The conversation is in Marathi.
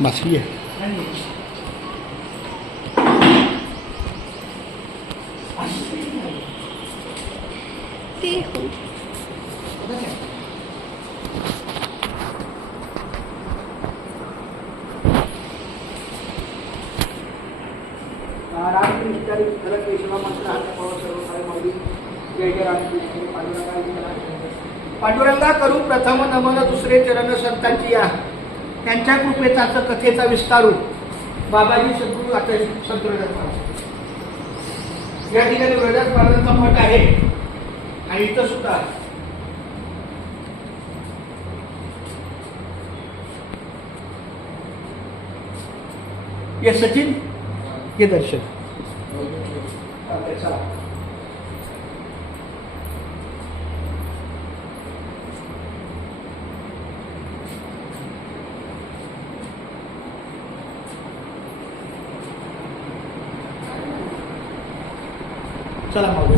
मासली आहे. पांडुरंगा करू प्रथम नमन दुसरे चरण संतांची या त्यांच्या कृपेचा कथेचा विस्तारू बाबाजी सद्गुरू आता संत या ठिकाणी व्रजात महाराजांचा मठ आहे आणि इथं सुद्धा ये सचिन ये दर्शन. चला चला माऊली.